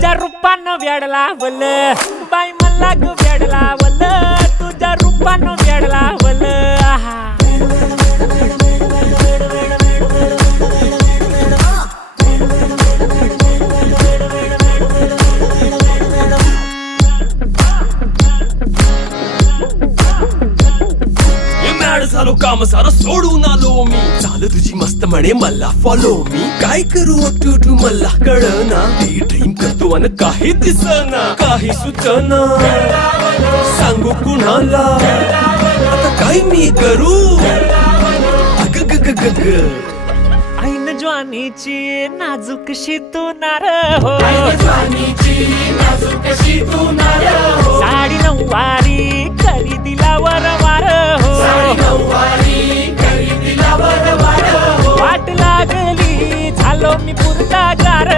तुझ्या रूपानं वेड लावल बाई मला ग वेड लावल तुझ्या रूपानं वेड लावल आहा झालो काम सारं सोडून आलो मी चाल तुझी मस्त म्हणे मला फॉलो मी काय करू टू मला कळना ती ड्रीम करतो अन काही दिसना काही सुचना सांगू कुणाला आता काय मी करू अग ग ग ग ग ऐन ज्वानीची नाजूकशी तू नार हो साडी नऊवारी करी दिला वरवार हो वाट लागली झालो मी पुरता गार